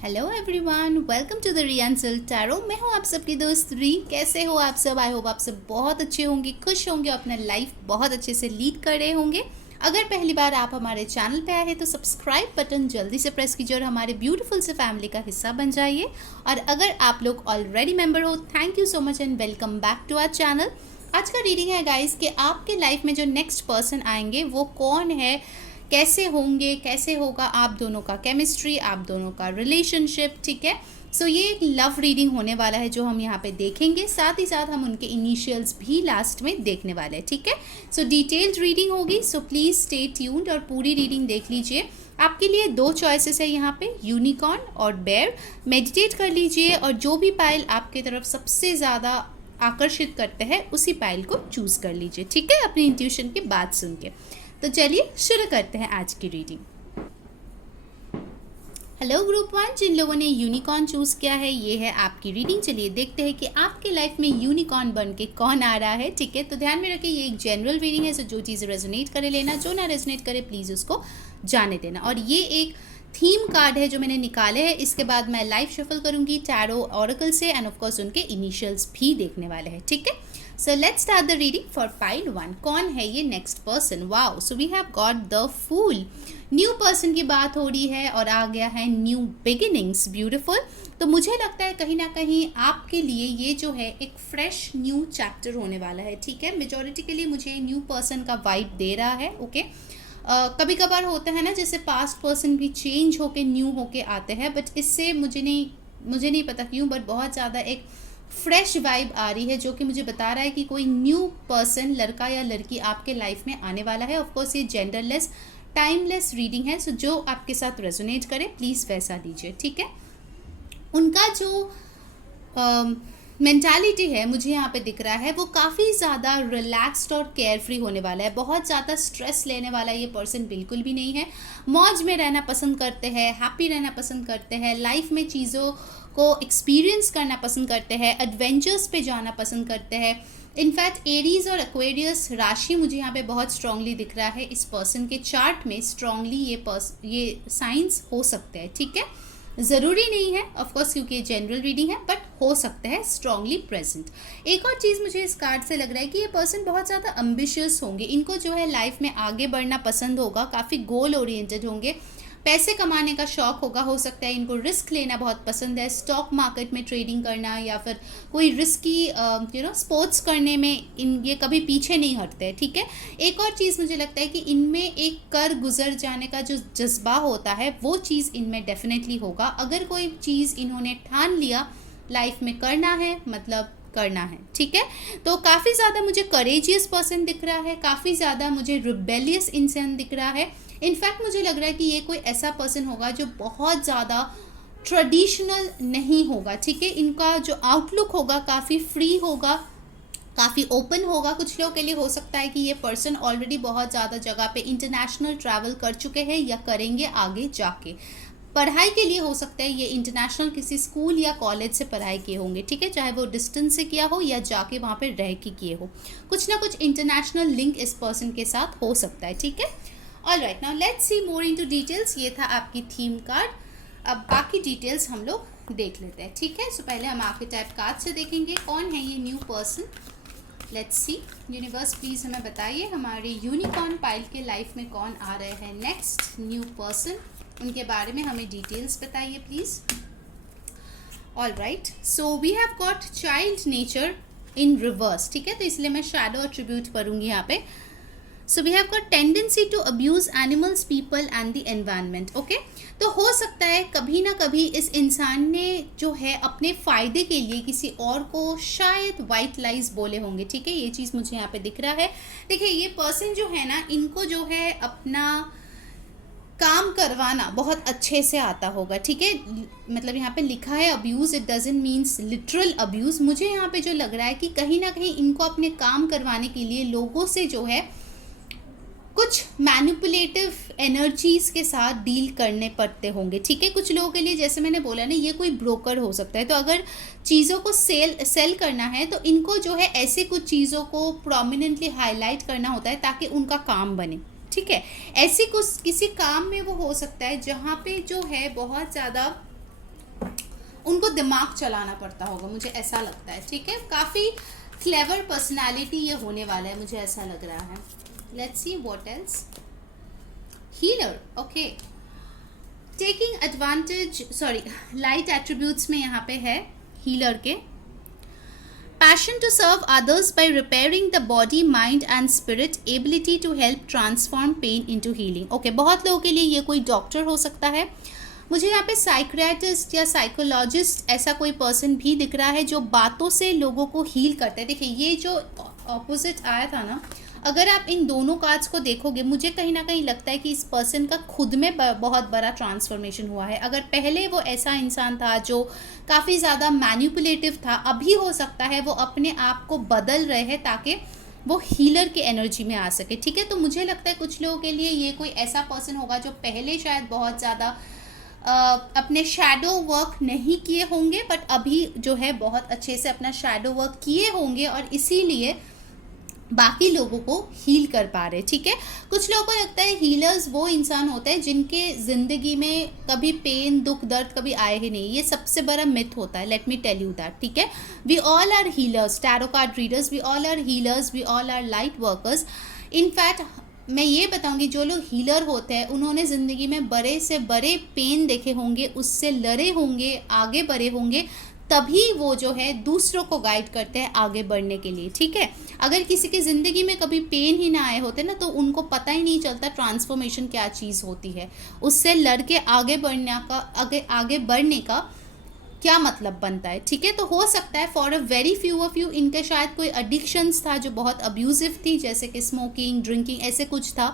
Hello everyone, welcome to the रियंसल tarot. मैं हूँ आप सबकी दोस्त री। कैसे हो आप सब? आई होप आप सब बहुत अच्छे होंगे, खुश होंगे, अपना लाइफ बहुत अच्छे से लीड कर रहे होंगे। अगर पहली बार आप हमारे चैनल पे आए हैं तो सब्सक्राइब बटन जल्दी से प्रेस कीजिए और हमारे ब्यूटीफुल से फैमिली का हिस्सा बन जाइए। और अगर आप लोग ऑलरेडी मेंबर हो, thank you so much and welcome back to our channel. आज का रीडिंग है गाइस कि आपके लाइफ में जो नेक्स्ट पर्सन आएंगे वो कौन है, कैसे होंगे, कैसे होगा आप दोनों का केमिस्ट्री, आप दोनों का रिलेशनशिप। ठीक है, सो ये एक लव रीडिंग होने वाला है जो हम यहाँ पे देखेंगे। साथ ही साथ हम उनके इनिशियल्स भी लास्ट में देखने वाले हैं। ठीक है, सो डिटेल्ड रीडिंग होगी, सो प्लीज़ स्टे ट्यून्ड और पूरी रीडिंग देख लीजिए। आपके लिए दो चॉइसेस है यहाँ पे, यूनिकॉर्न और बेयर। मेडिटेट कर लीजिए और जो भी पाइल आपके तरफ सबसे ज़्यादा आकर्षित करते हैं उसी पाइल को चूज़ कर लीजिए। ठीक है, अपनी इंट्यूशन की बात सुन के। तो चलिए शुरू करते हैं आज की रीडिंग। हेलो ग्रुप वन, जिन लोगों ने यूनिकॉर्न चूज़ किया है ये है आपकी रीडिंग। चलिए देखते हैं कि आपके लाइफ में यूनिकॉर्न बन के कौन आ रहा है। ठीक है, तो ध्यान में रखिए ये एक जनरल रीडिंग है, सो जो चीज़ रेजोनेट करे लेना, जो ना रेजोनेट करे प्लीज़ उसको जाने देना। और ये एक थीम कार्ड है जो मैंने निकाले हैं। इसके बाद मैं लाइव शफल करूँगी टैरो ऑरेकल से एंड ऑफकोर्स उनके इनिशियल्स भी देखने वाले हैं। ठीक है, so let's start the reading for pile one. कौन है ये next person? Wow, so we have got the fool. New person की बात हो रही है और आ गया है न्यू बिगिनिंग्स। ब्यूटीफुल। तो मुझे लगता है कहीं ना कहीं आपके लिए ये जो है एक फ्रेश न्यू चैप्टर होने वाला है। ठीक है, मेजॉरिटी के लिए मुझे न्यू पर्सन का वाइब दे रहा है। ओके, कभी कभार होता है ना, जैसे पास्ट पर्सन भी चेंज होके न्यू होके आते हैं, बट इससे मुझे नहीं पता क्यों, बट बहुत ज़्यादा एक फ्रेश वाइब आ रही है जो कि मुझे बता रहा है कि कोई न्यू पर्सन, लड़का या लड़की आपके लाइफ में आने वाला है। ऑफकोर्स ये जेंडरलेस टाइमलेस रीडिंग है, सो जो आपके साथ रेजोनेट करे प्लीज़ वैसा दीजिए। ठीक है, उनका जो मेंटालिटी है मुझे यहाँ पे दिख रहा है वो काफ़ी ज़्यादा रिलैक्स्ड और केयर फ्री होने वाला है। बहुत ज़्यादा स्ट्रेस लेने वाला ये पर्सन बिल्कुल भी नहीं है। मौज में रहना पसंद करते हैं, हैप्पी रहना पसंद करते हैं, लाइफ में चीज़ों को एक्सपीरियंस करना पसंद करते हैं, एडवेंचर्स पे जाना पसंद करते हैं। इनफैक्ट एरीज और एक्वेरियस राशि मुझे यहाँ पे बहुत स्ट्रांगली दिख रहा है। इस पर्सन के चार्ट में स्ट्रांगली ये साइंस हो सकते हैं। ठीक है, ज़रूरी नहीं है ऑफकोर्स क्योंकि ये जनरल रीडिंग है, बट हो सकता है स्ट्रांगली प्रेजेंट। एक और चीज़ मुझे इस कार्ड से लग रहा है कि ये पर्सन बहुत ज़्यादा एम्बिशियस होंगे। इनको जो है लाइफ में आगे बढ़ना पसंद होगा, काफ़ी गोल ओरिएंटेड होंगे, पैसे कमाने का शौक होगा। हो सकता है इनको रिस्क लेना बहुत पसंद है, स्टॉक मार्केट में ट्रेडिंग करना या फिर कोई रिस्की स्पोर्ट्स करने में ये कभी पीछे नहीं हटते। ठीक है, एक और चीज़ मुझे लगता है कि इनमें एक कर गुजर जाने का जो जज्बा होता है वो चीज़ इनमें डेफिनेटली होगा। अगर कोई चीज़ इन्होंने ठान लिया लाइफ में करना है, मतलब करना है। ठीक है, तो काफ़ी ज़्यादा मुझे करेजियस पर्सन दिख रहा है, काफ़ी ज़्यादा मुझे रिबेलियस इंसान दिख रहा है। इनफैक्ट मुझे लग रहा है कि ये कोई ऐसा पर्सन होगा जो बहुत ज़्यादा ट्रेडिशनल नहीं होगा। ठीक है, इनका जो आउटलुक होगा काफ़ी फ्री होगा, काफ़ी ओपन होगा। कुछ लोगों के लिए हो सकता है कि ये पर्सन ऑलरेडी बहुत ज़्यादा जगह पे इंटरनेशनल ट्रैवल कर चुके हैं या करेंगे आगे जाके। पढ़ाई के लिए हो सकता है ये इंटरनेशनल किसी स्कूल या कॉलेज से पढ़ाई किए होंगे। ठीक है, चाहे वो डिस्टेंस से किया हो या जाके वहाँ पे रह के किए हो, कुछ ना कुछ इंटरनेशनल लिंक इस पर्सन के साथ हो सकता है। ठीक है, alright, now let's C more into details. ये था आपकी थीम कार्ड। अब बाकी डिटेल्स हम लोग देख लेते हैं। ठीक है, सो पहले हम आपके टाइप कार्ड से देखेंगे कौन है ये new person. Let's see, universe please हमें बताइए हमारे यूनिकॉर्न पाइल के लाइफ में कौन आ रहे हैं नेक्स्ट न्यू पर्सन, उनके बारे में हमें डिटेल्स बताइए please. Alright, so we have got child nature in reverse. ठीक है, तो इसलिए मैं शैडो एट्रीब्यूट करूँगी यहाँ पे। So we have got tendency to abuse animals, people and the environment. Okay, तो हो सकता है कभी ना कभी इस इंसान ने जो है अपने फ़ायदे के लिए किसी और को शायद वाइट लाइज बोले होंगे। ठीक है, ये चीज़ मुझे यहाँ पे दिख रहा है। देखिए ये पर्सन जो है ना, इनको जो है अपना काम करवाना बहुत अच्छे से आता होगा। ठीक है, मतलब यहाँ पे लिखा है abuse, it doesn't means literal abuse. मुझे यहाँ पे जो लग रहा है कि कहीं ना कहीं इनको अपने काम करवाने के लिए लोगों से जो है कुछ मैनिपुलेटिव एनर्जीज़ के साथ डील करने पड़ते होंगे। ठीक है, कुछ लोगों के लिए जैसे मैंने बोला ना, ये कोई ब्रोकर हो सकता है। तो अगर चीज़ों को सेल करना है तो इनको जो है ऐसे कुछ चीज़ों को प्रोमिनेंटली हाईलाइट करना होता है ताकि उनका काम बने। ठीक है, ऐसी कुछ किसी काम में वो हो सकता है जहाँ पे जो है बहुत ज़्यादा उनको दिमाग चलाना पड़ता होगा, मुझे ऐसा लगता है, ठीक है। काफ़ी क्लेवर पर्सनालिटी ये होने वाला है, मुझे ऐसा लग रहा है। Let's see what else. Healer, okay, taking advantage, sorry, light attributes में यहाँ पे है हीलर के। Passion to serve others by repairing the body, mind and spirit, ability to help transform pain into healing. Okay, बहुत लोगों के लिए ये कोई डॉक्टर हो सकता है, मुझे यहाँ पे साइकियाट्रिस्ट या साइकोलॉजिस्ट ऐसा कोई पर्सन भी दिख रहा है जो बातों से लोगों को हील करता है। देखिए ये जो ऑपोजिट आया था ना, अगर आप इन दोनों कार्ड्स को देखोगे, मुझे कहीं ना कहीं लगता है कि इस पर्सन का खुद में बहुत बड़ा ट्रांसफॉर्मेशन हुआ है। अगर पहले वो ऐसा इंसान था जो काफ़ी ज़्यादा मैनिपुलेटिव था, अभी हो सकता है वो अपने आप को बदल रहे हैं ताकि वो हीलर के एनर्जी में आ सके, ठीक है। तो मुझे लगता है कुछ लोगों के लिए ये कोई ऐसा पर्सन होगा जो पहले शायद बहुत ज़्यादा अपने शैडो वर्क नहीं किए होंगे, बट अभी जो है बहुत अच्छे से अपना शैडो वर्क किए होंगे और इसीलिए बाकी लोगों को हील कर पा रहे, ठीक है। कुछ लोगों को लगता है हीलर्स वो इंसान होते हैं जिनके ज़िंदगी में कभी पेन, दुख, दर्द कभी आए ही नहीं। ये सबसे बड़ा मिथ होता है, let me tell you that, ठीक है। We all are healers, tarot card readers, we all are healers, we all are light workers. In fact मैं ये बताऊंगी, जो लोग हीलर होते हैं उन्होंने ज़िंदगी में बड़े से बड़े पेन देखे होंगे, उससे लड़े होंगे, आगे बढ़े होंगे, तभी वो जो है दूसरों को गाइड करते हैं आगे बढ़ने के लिए, ठीक है। अगर किसी की ज़िंदगी में कभी पेन ही ना आए होते ना, तो उनको पता ही नहीं चलता ट्रांसफॉर्मेशन क्या चीज़ होती है, उससे लड़ के आगे बढ़ने का क्या मतलब बनता है, ठीक है। तो हो सकता है for a very few of you इनका शायद कोई एडिक्शंस था जो बहुत अब्यूजिव थी, जैसे कि स्मोकिंग, ड्रिंकिंग, ऐसे कुछ था,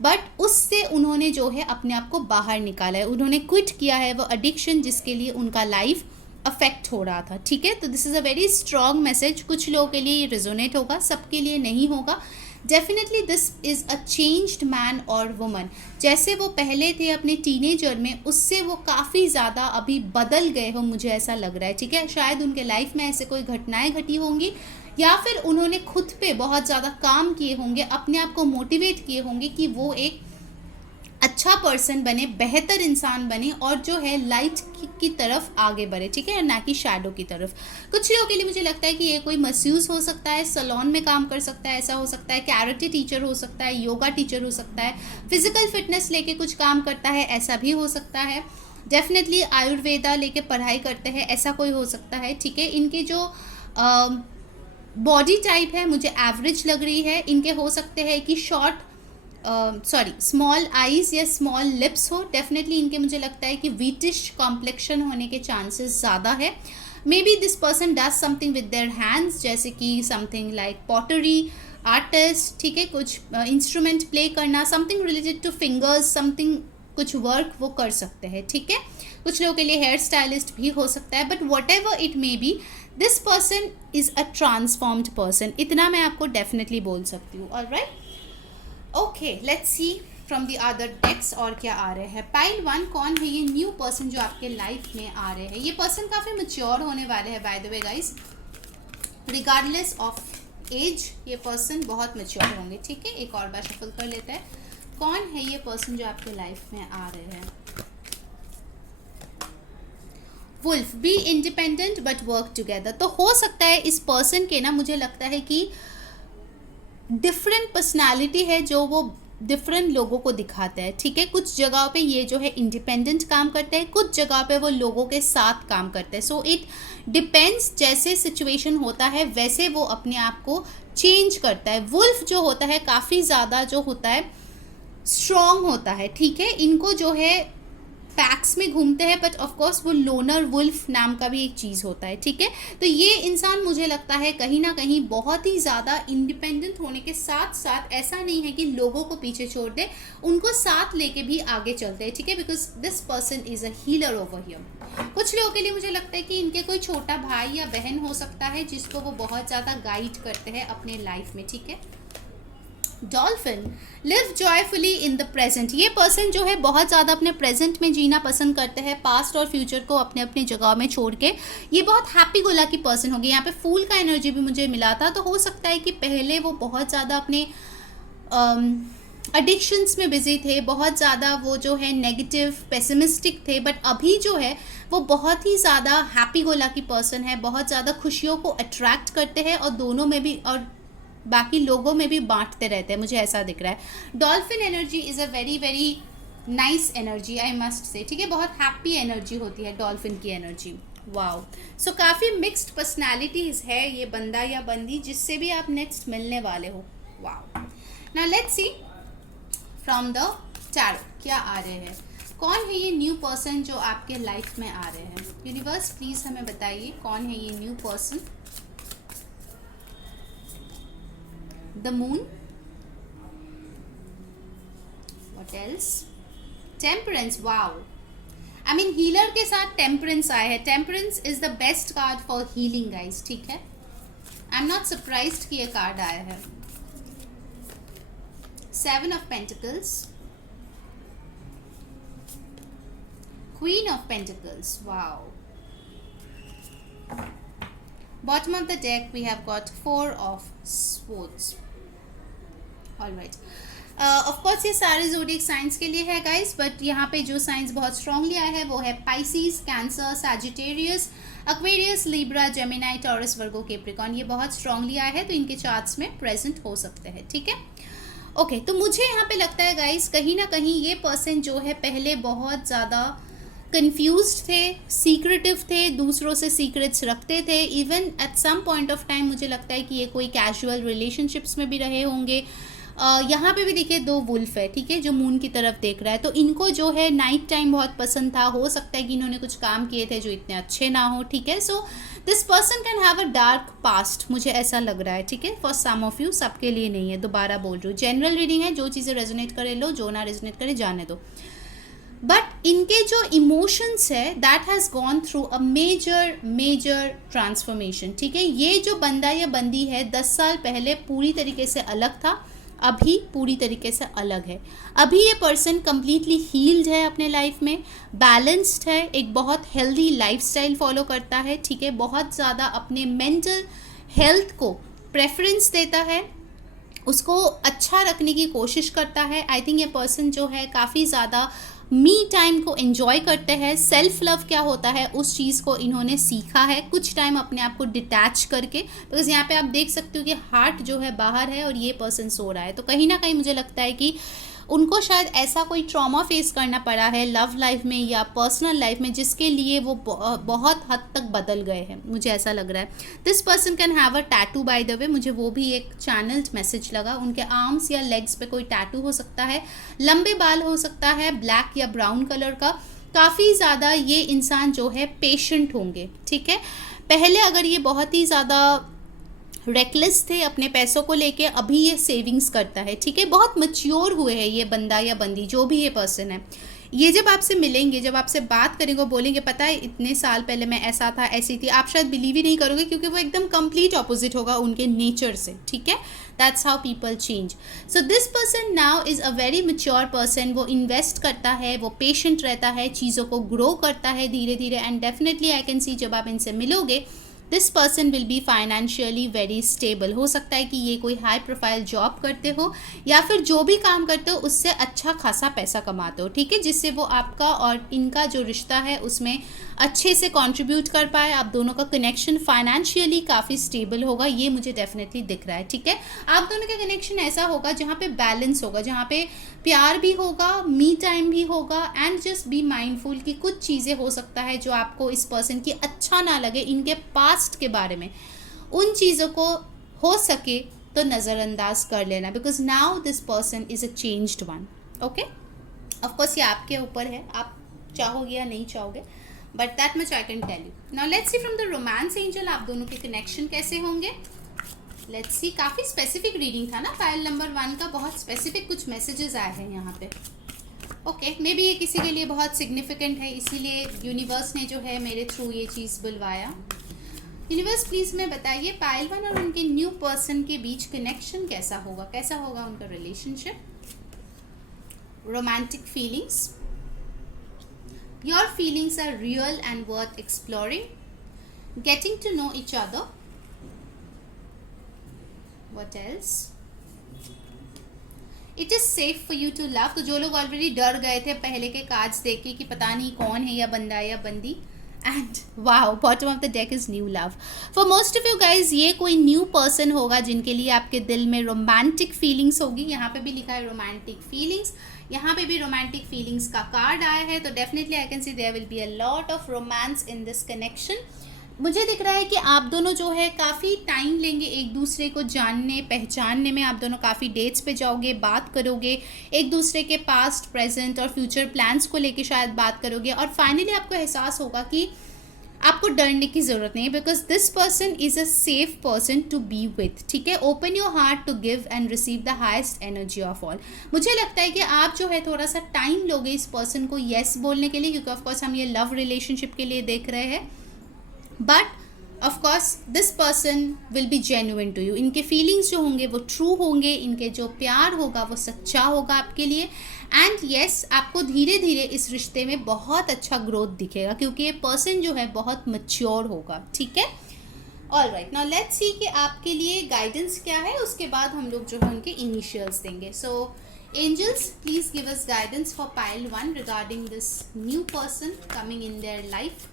बट उससे उन्होंने जो है अपने आप को बाहर निकाला है, उन्होंने क्विट किया है वो एडिक्शन जिसके लिए उनका लाइफ अफेक्ट हो रहा था, ठीक है। तो this is a very strong message. कुछ लोगों के लिए ये रिजोनेट होगा, सबके लिए नहीं होगा। Definitely this is a changed man और वुमन। जैसे वो पहले थे अपने टीनेजर में, उससे वो काफ़ी ज़्यादा अभी बदल गए हो, मुझे ऐसा लग रहा है, ठीक है। शायद उनके लाइफ में ऐसे कोई घटनाएं घटी होंगी, या फिर उन्होंने खुद पे बहुत ज़्यादा काम किए होंगे, अपने आप को मोटिवेट किए होंगे कि वो एक अच्छा पर्सन बने, बेहतर इंसान बने और जो है लाइट की तरफ आगे बढ़े, ठीक है, ना कि शैडो की तरफ। कुछ लोगों के लिए मुझे लगता है कि ये कोई मस्यूस हो सकता है, सैलून में काम कर सकता है, ऐसा हो सकता है, कैरेटे टीचर हो सकता है, योगा टीचर हो सकता है, फिजिकल फिटनेस लेके कुछ काम करता है, ऐसा भी हो सकता है। डेफिनेटली आयुर्वेदा लेके पढ़ाई करते हैं, ऐसा कोई हो सकता है, ठीक है। इनके जो बॉडी टाइप है मुझे एवरेज लग रही है। इनके हो सकते हैं कि स्मॉल आईज या स्मॉल लिप्स हो। डेफिनेटली इनके मुझे लगता है कि वीटिश कॉम्प्लेक्शन होने के चांसेस ज़्यादा है। मे be this person does something with their hands, जैसे कि समथिंग लाइक पॉटरी, आर्टिस्ट, ठीक है, कुछ इंस्ट्रूमेंट प्ले करना, something related two fingers, something कुछ वर्क वो कर सकते हैं, ठीक है। कुछ लोगों के लिए हेयर स्टाइलिस्ट भी हो सकता है, but whatever it may be, this person is a transformed person, इतना मैं आपको डेफिनेटली बोल सकती हूँ। Alright, okay, let's see from the other decks और क्या आ रहे हैं। पाइल 1, कौन है ये न्यू पर्सन जो आपके लाइफ में आ रहे हैं। ये पर्सन काफ़ी मैच्योर होने वाले हैं, by the way guys, regardless of age ये पर्सन बहुत मैच्योर होंगे, ठीक है। एक और बार शफल कर लेते हैं, कौन है ये पर्सन जो आपके लाइफ में आ रहे हैं। Wolf, be independent but work together. तो हो सकता है इस पर्सन के ना, मुझे लगता है कि डिफरेंट पर्सनालिटी है जो वो डिफरेंट लोगों को दिखाता है, ठीक है। कुछ जगहों पे ये जो है इंडिपेंडेंट काम करते हैं, कुछ जगह पे वो लोगों के साथ काम करते हैं। सो इट डिपेंड्स, जैसे सिचुएशन होता है वैसे वो अपने आप को चेंज करता है। वुल्फ जो होता है काफ़ी ज़्यादा जो होता है स्ट्रॉन्ग होता है, ठीक है। इनको जो है पैक्स में घूमते हैं, बट ऑफ कोर्स वो लोनर वुल्फ नाम का भी एक चीज़ होता है, ठीक है। तो ये इंसान मुझे लगता है कहीं ना कहीं बहुत ही ज़्यादा इंडिपेंडेंट होने के साथ साथ ऐसा नहीं है कि लोगों को पीछे छोड़ दे, उनको साथ लेके भी आगे चलते हैं, ठीक है, because this person is a healer over here. कुछ लोगों के लिए मुझे लगता है कि इनके कोई छोटा भाई या बहन हो सकता है जिसको वो बहुत ज़्यादा गाइड करते हैं अपने लाइफ में, ठीक है। Dolphin, live joyfully in the present. ये पर्सन जो है बहुत ज़्यादा अपने प्रेजेंट में जीना पसंद करते हैं, पास्ट और फ्यूचर को अपने अपने जगह में छोड़ के। ये बहुत हैप्पी गोला की पर्सन होगी। यहाँ पे फूल का एनर्जी भी मुझे मिला था, तो हो सकता है कि पहले वो बहुत ज़्यादा अपने एडिक्शंस में बिजी थे, बहुत ज़्यादा वो जो है नेगेटिव पेसिमिस्टिक थे, बट अभी जो है वो बहुत ही ज़्यादा हैप्पी गो लकी पर्सन है, बहुत ज़्यादा खुशियों को अट्रैक्ट करते हैं और दोनों में भी और बाकी लोगों में भी बांटते रहते हैं, मुझे ऐसा दिख रहा है। Dolphin energy is a very very nice energy, I must say, ठीक है, बहुत हैप्पी एनर्जी होती है डॉल्फिन की एनर्जी। वाओ, सो काफ़ी मिक्स्ड पर्सनैलिटीज़ है ये बंदा या बंदी जिससे भी आप नेक्स्ट मिलने वाले हो। Wow, now let's see from the tarot क्या आ रहे हैं, कौन है ये न्यू पर्सन जो आपके लाइफ में आ रहे हैं। यूनिवर्स प्लीज हमें बताइए कौन है ये new person. The moon, what else, temperance. Wow, I mean healer के साथ टेम्परेंस आया है। Temperance is the best card for healing guys, ठीक है। आई एम नॉट सरप्राइज्ड कि ये कार्ड आया है। Seven of Pentacles, Queen of Pentacles. Wow. Bottom of the deck we have got Four of Swords. All right. Of course ये सारे zodiac signs के लिए है guys, but यहाँ पे जो signs बहुत strongly आया है वो है Pisces, Cancer, Sagittarius, Aquarius, Libra, Gemini, Taurus, Virgo, Capricorn। ये बहुत strongly आया है तो इनके charts में present हो सकते हैं, ठीक है। ओके तो मुझे यहाँ पे लगता है गाइस कहीं ना कहीं ये पर्सन जो है पहले बहुत ज़्यादा कंफ्यूज्ड थे, सीक्रेटिव थे, दूसरों से सीक्रेट्स रखते थे। Even at some point of time मुझे लगता है कि ये कोई कैजुअल रिलेशनशिप्स में भी रहे होंगे। यहाँ पे भी देखिए दो वुल्फ है, ठीक है, जो मून की तरफ देख रहा है। तो इनको जो है नाइट टाइम बहुत पसंद था, हो सकता है कि इन्होंने कुछ काम किए थे जो इतने अच्छे ना हो, ठीक है। सो this person can have a dark past, मुझे ऐसा लग रहा है, ठीक है, फॉर सम ऑफ यू, सबके लिए नहीं है। दोबारा बोल रही हूँ, जनरल रीडिंग है, जो चीज़ें रेजोनेट करे लो, जो ना रेजोनेट करे जाने दो। बट इनके जो इमोशंस है that has gone through a major transformation, ठीक है। ये जो बंदा या बंदी है 10 साल पहले पूरी तरीके से अलग था, अभी पूरी तरीके से अलग है। अभी ये पर्सन कम्प्लीटली हील्ड है अपने लाइफ में, बैलेंस्ड है, एक बहुत हेल्दी लाइफस्टाइल फॉलो करता है, ठीक है, बहुत ज़्यादा अपने मेंटल हेल्थ को प्रेफरेंस देता है, उसको अच्छा रखने की कोशिश करता है। आई थिंक ये पर्सन जो है काफ़ी ज़्यादा मी टाइम को एंजॉय करते हैं। सेल्फ लव क्या होता है उस चीज़ को इन्होंने सीखा है कुछ टाइम अपने आप को डिटैच करके। बिकॉज यहाँ पे आप देख सकते हो कि हार्ट जो है बाहर है और ये पर्सन सो रहा है। तो कहीं ना कहीं मुझे लगता है कि उनको शायद ऐसा कोई ट्रॉमा फेस करना पड़ा है लव लाइफ में या पर्सनल लाइफ में जिसके लिए वो बहुत हद तक बदल गए हैं, मुझे ऐसा लग रहा है। This person can have a tattoo, bye the वे मुझे वो भी एक चैनल्ड मैसेज लगा। उनके आर्म्स या लेग्स पे कोई टैटू हो सकता है, लंबे बाल हो सकता है, ब्लैक या ब्राउन कलर का। काफ़ी ज़्यादा ये इंसान जो है पेशेंट होंगे, ठीक है। पहले अगर ये बहुत ही ज़्यादा रेकलेस थे अपने पैसों को लेके, अभी ये सेविंग्स करता है, ठीक है। बहुत मैच्योर हुए हैं ये बंदा या बंदी, जो भी ये पर्सन है। ये जब आपसे मिलेंगे, जब आपसे बात करेंगे, बोलेंगे पता है इतने साल पहले मैं ऐसा था, ऐसी थी, आप शायद बिलीव ही नहीं करोगे क्योंकि वो एकदम कंप्लीट ऑपोजिट होगा उनके नेचर से, ठीक है। That's how people change. So this person now is a very mature person. वो इन्वेस्ट करता है, वो पेशेंट रहता है, चीज़ों को ग्रो करता है धीरे धीरे। एंड डेफिनेटली आई कैन सी जब आप इनसे मिलोगे this person will be financially very stable. हो सकता है कि ये कोई हाई प्रोफाइल जॉब करते हो या फिर जो भी काम करते हो उससे अच्छा खासा पैसा कमाते हो, ठीक है, जिससे वो आपका और इनका जो रिश्ता है उसमें अच्छे से कंट्रीब्यूट कर पाए। आप दोनों का कनेक्शन फाइनेंशियली काफ़ी स्टेबल होगा, ये मुझे डेफिनेटली दिख रहा है, ठीक है। आप दोनों का कनेक्शन ऐसा होगा जहाँ पे बैलेंस होगा, जहाँ पे प्यार भी होगा, मी टाइम भी होगा। एंड जस्ट बी माइंडफुल कि कुछ चीज़ें हो सकता है जो आपको इस पर्सन की अच्छा ना लगे इनके पास्ट के बारे में, उन चीज़ों को हो सके तो नज़रअंदाज कर लेना। Because now this person is a changed one, okay. Of course ये आपके ऊपर है, आप चाहोगे या नहीं चाहोगे, but that much I can tell you. Now let's see from the romance angel आप दोनों के कनेक्शन कैसे होंगे। लेट्स सी, काफ़ी स्पेसिफिक रीडिंग था ना पायल नंबर 1 का, बहुत स्पेसिफिक कुछ मैसेजेस आए हैं यहाँ पे। ओके, मे बी ये किसी के लिए बहुत सिग्निफिकेंट है, इसीलिए यूनिवर्स ने जो है मेरे थ्रू ये चीज़ बुलवाया। यूनिवर्स प्लीज़ में बताइए पायल 1 और उनके न्यू पर्सन के बीच कनेक्शन कैसा होगा, कैसा होगा उनका relationship. Romantic feelings, your feelings are real and worth exploring, getting to know each other. What else? It is safe for you to love. तो जो लोग ऑलरेडी डर गए थे पहले के कार्ड्स देख के कि पता नहीं कौन है, या बंदा है या बंदी, and wow, bottom of the deck is new love. For most of you guys ये कोई न्यू पर्सन होगा जिनके लिए आपके दिल में रोमांटिक फीलिंग्स होगी। यहाँ पे भी लिखा है रोमांटिक फीलिंग्स, यहाँ पे भी रोमांटिक फीलिंग्स का कार्ड आया है। तो definitely I can see there will be a lot of romance in this connection. मुझे दिख रहा है कि आप दोनों जो है काफ़ी टाइम लेंगे एक दूसरे को जानने पहचानने में। आप दोनों काफ़ी डेट्स पे जाओगे, बात करोगे, एक दूसरे के पास्ट, प्रेजेंट और फ्यूचर प्लान्स को लेके शायद बात करोगे, और फाइनली आपको एहसास होगा कि आपको डरने की ज़रूरत नहीं है, because this person is a safe person to be with. ठीक है, open your heart to give and receive the highest energy of all. मुझे लगता है कि आप जो है थोड़ा सा टाइम लोगे इस पर्सन को येस बोलने के लिए, क्योंकि ऑफकोर्स हम ये लव रिलेशनशिप के लिए देख रहे हैं, but of course this person will be genuine to you. इनके फीलिंग्स जो होंगे वो ट्रू होंगे, इनके जो प्यार होगा वो सच्चा होगा आपके लिए। एंड येस, आपको धीरे धीरे इस रिश्ते में बहुत अच्छा ग्रोथ दिखेगा, क्योंकि ये पर्सन जो है बहुत मैच्योर होगा। ठीक है, ऑल राइट, नाउ लेट्स सी कि आपके लिए गाइडेंस क्या है, उसके बाद हम लोग जो है उनके इनिशियल्स देंगे। So angels, please give us guidance for pile 1 regarding this new person coming in their life.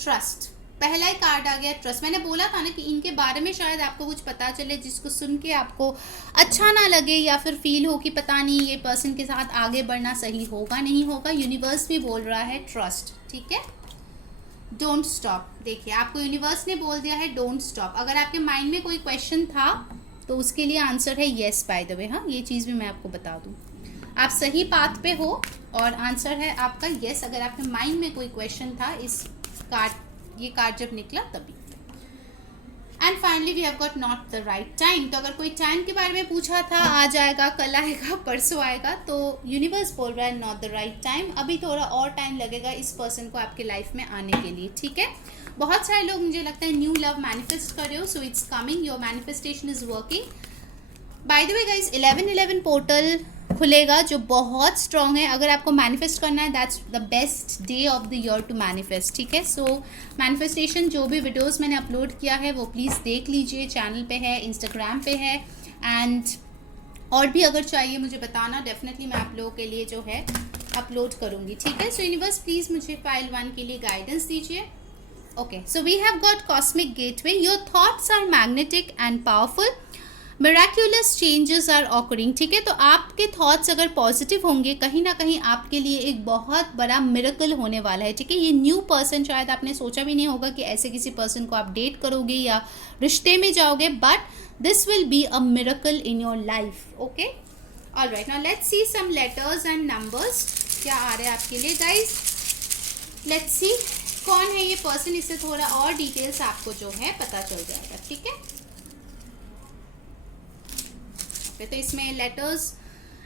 Trust, पहला ही कार्ड आ गया ट्रस्ट। मैंने बोला था ना कि इनके बारे में शायद आपको कुछ पता चले जिसको सुन के आपको अच्छा ना लगे, या फिर फील हो कि पता नहीं ये पर्सन के साथ आगे बढ़ना सही होगा नहीं होगा। यूनिवर्स भी बोल रहा है ट्रस्ट। ठीक है, डोंट स्टॉप। देखिए, आपको यूनिवर्स ने बोल दिया है डोंट स्टॉप। अगर आपके माइंड में कोई क्वेश्चन था तो उसके लिए आंसर है येस, बाय द वे। हाँ, ये चीज़ भी मैं आपको बता दूँ, आप सही पाथ पे हो और आंसर है आपका येस। अगर आपके माइंड में कोई क्वेश्चन था इस कार्ड, ये कार्ड जब निकला तभी। And finally we have got not the right time. तो अगर कोई टाइम के बारे में पूछा था, आज आएगा, कल आएगा, परसों आएगा, तो यूनिवर्स बोल रहा है नॉट द राइट टाइम। अभी थोड़ा और टाइम लगेगा इस पर्सन को आपके लाइफ में आने के लिए। ठीक है, बहुत सारे लोग मुझे लगता है न्यू लव मैनिफेस्ट कर रहे हो, so it's coming, your manifestation is working. Bye the way guys, 11/11 portal खुलेगा जो बहुत स्ट्रॉन्ग है। अगर आपको मैनिफेस्ट करना है, that's the best day of the year to manifest. ठीक है, सो मैनिफेस्टेशन जो भी वीडियोस मैंने अपलोड किया है वो प्लीज़ देख लीजिए, चैनल पे है, इंस्टाग्राम पे है, एंड और भी अगर चाहिए मुझे बताना, डेफिनेटली मैं आप लोगों के लिए जो है अपलोड करूँगी। ठीक है, सो यूनिवर्स प्लीज़ मुझे पाइल 1 के लिए गाइडेंस दीजिए। Okay, so we have got cosmic gateway. Your thoughts are magnetic and powerful, miraculous changes are occurring. ठीक है, तो आपके थॉट्स अगर पॉजिटिव होंगे, कहीं ना कहीं आपके लिए एक बहुत बड़ा मिरेकल होने वाला है। ठीक है, ये न्यू पर्सन, शायद आपने सोचा भी नहीं होगा कि ऐसे किसी पर्सन को आप डेट करोगे या रिश्ते में जाओगे, but this will be a miracle in your life. Okay, all right, now let's see some letters and numbers क्या आ रहे हैं आपके लिए गाइज। लेट्स सी कौन है ये पर्सन, इससे थोड़ा और डिटेल्स आपको जो है पता चल जाएगा। ठीक है, तो इसमें लेटर्स,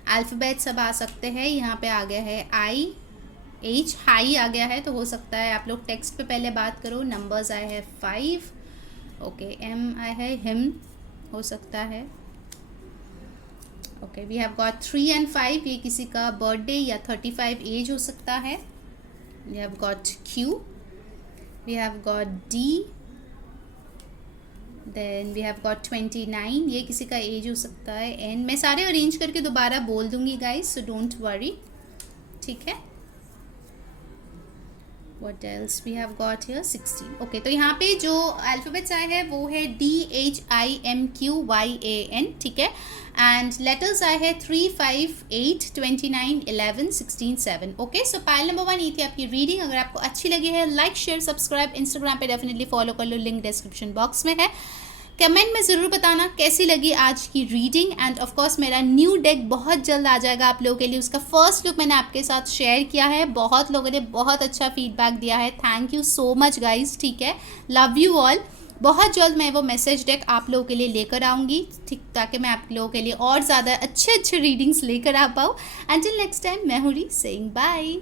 अल्फ़ाबेट सब आ सकते हैं। यहाँ पे आ गया है IH, हाई आ गया है, तो हो सकता है आप लोग टेक्स्ट पे पहले बात करो। नंबर्स आए हैं 5, ओके, M आया है हिम, हो सकता है। Okay, we have got 3 and 5, ये किसी का बर्थडे या 35 एज हो सकता है। We have got Q, we have got D, then we have got 29, ये किसी का एज हो सकता है। एन, मैं सारे अरेंज करके दोबारा बोल दूंगी गाइज, सो डोंट वरी। ठीक है, what else we have got here 16। Okay, तो यहाँ पे जो अल्फ़ाबेट्स आए हैं वो है DHIMQYAN। ठीक है, एंड लेटर्स आए हैं 3, 5, 8, 29, 11, 16, 7। ओके, सो पाइल नंबर 1 ये थी आपकी रीडिंग। अगर आपको अच्छी लगी है, लाइक, शेयर, सब्सक्राइब, इंस्टाग्राम पे डेफिनेटली फॉलो कर लो, लिंक डिस्क्रिप्शन बॉक्स में है। कमेंट में ज़रूर बताना कैसी लगी आज की रीडिंग, एंड ऑफ कोर्स मेरा न्यू डेक बहुत जल्द आ जाएगा आप लोगों के लिए। उसका फर्स्ट लुक मैंने आपके साथ शेयर किया है, बहुत लोगों ने बहुत अच्छा फीडबैक दिया है, thank you so much guys. ठीक है, लव यू ऑल। बहुत जल्द मैं वो मैसेज डेक आप लोगों के लिए लेकर आऊँगी, ठीक, ताकि मैं आप लोगों के लिए और ज़्यादा अच्छे रीडिंग्स लेकर आ पाऊँ। अंटिल नेक्स्ट टाइम, मैं हूँ री saying bye.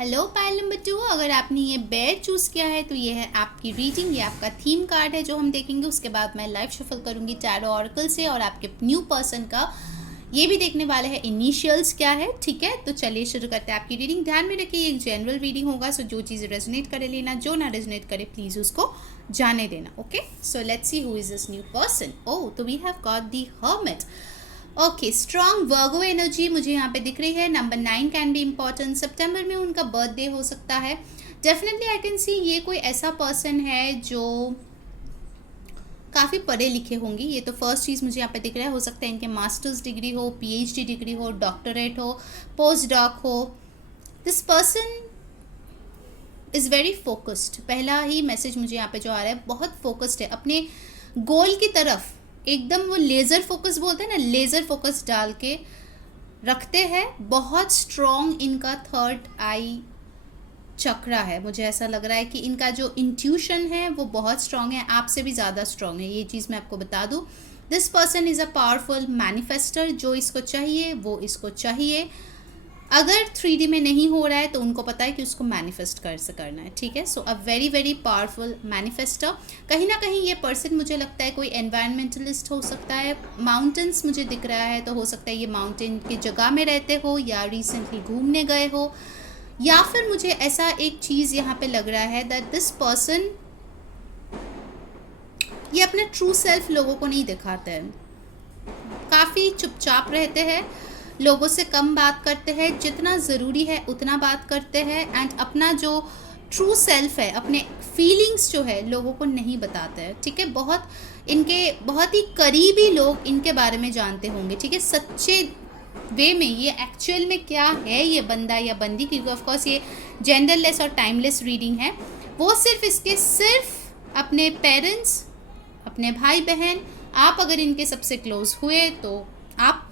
Hello pile number 2, अगर आपने ये बेयर चूज़ किया है तो ये है आपकी रीडिंग, ये आपका थीम कार्ड है जो हम देखेंगे। उसके बाद मैं लाइव शफल करूँगी टैरो ऑरेकल से, और आपके न्यू पर्सन का ये भी देखने वाले हैं इनिशियल्स क्या है, ठीक है। तो चलिए शुरू करते हैं आपकी रीडिंग। ध्यान में रखिए एक जनरल रीडिंग होगा, सो जो चीज़ रेजोनेट करे लेना, जो ना रेजोनेट करे प्लीज़ उसको जाने देना। Okay, so let's see who is this new person. Oh, तो we have got the hermit. Okay, strong Virgo energy मुझे यहाँ पे दिख रही है। Number 9 can be important. सितंबर में उनका बर्थडे हो सकता है। डेफिनेटली आई कैन सी ये कोई ऐसा पर्सन है जो काफ़ी पढ़े लिखे होंगे। ये तो फर्स्ट चीज़ मुझे यहाँ पे दिख रहा है। हो सकता है इनके मास्टर्स डिग्री हो, पीएचडी डिग्री हो, डॉक्टरेट हो, पोस्ट डॉक हो। This person is very focused. पहला ही मैसेज मुझे यहाँ पे जो आ रहा है, बहुत फोकस्ड है अपने गोल की तरफ, एकदम वो लेज़र फोकस बोलते हैं ना, लेज़र फोकस डाल के रखते हैं। बहुत स्ट्रॉन्ग इनका थर्ड आई चक्रा है। मुझे ऐसा लग रहा है कि इनका जो इंट्यूशन है वो बहुत स्ट्रॉन्ग है, आपसे भी ज़्यादा स्ट्रॉन्ग है, ये चीज़ मैं आपको बता दूँ। This person is a powerful manifester. जो इसको चाहिए वो इसको चाहिए। अगर 3D में नहीं हो रहा है तो उनको पता है कि उसको मैनिफेस्ट करना है, ठीक है। So a very very powerful manifester. कहीं ना कहीं ये पर्सन मुझे लगता है कोई एनवायरमेंटलिस्ट हो सकता है। माउंटेन्स मुझे दिख रहा है, तो हो सकता है ये माउंटेन की जगह में रहते हो या रिसेंटली घूमने गए हो, या फिर मुझे ऐसा एक चीज़ यहाँ पे लग रहा है दैट दिस पर्सन ये अपने ट्रू सेल्फ लोगों को नहीं दिखाते हैं। काफ़ी चुपचाप रहते हैं, लोगों से कम बात करते हैं, जितना ज़रूरी है उतना बात करते हैं, एंड अपना जो ट्रू सेल्फ है, अपने फीलिंग्स जो है लोगों को नहीं बताते हैं, ठीक है। बहुत ही करीबी लोग इनके बारे में जानते होंगे, ठीक है, सच्चे वे में ये एक्चुअल में क्या है ये बंदा या बंदी, क्योंकि ऑफकोर्स ये जेंडरलेस और टाइमलेस रीडिंग है। वो सिर्फ अपने पेरेंट्स, अपने भाई बहन, आप अगर इनके सबसे क्लोज हुए तो आप,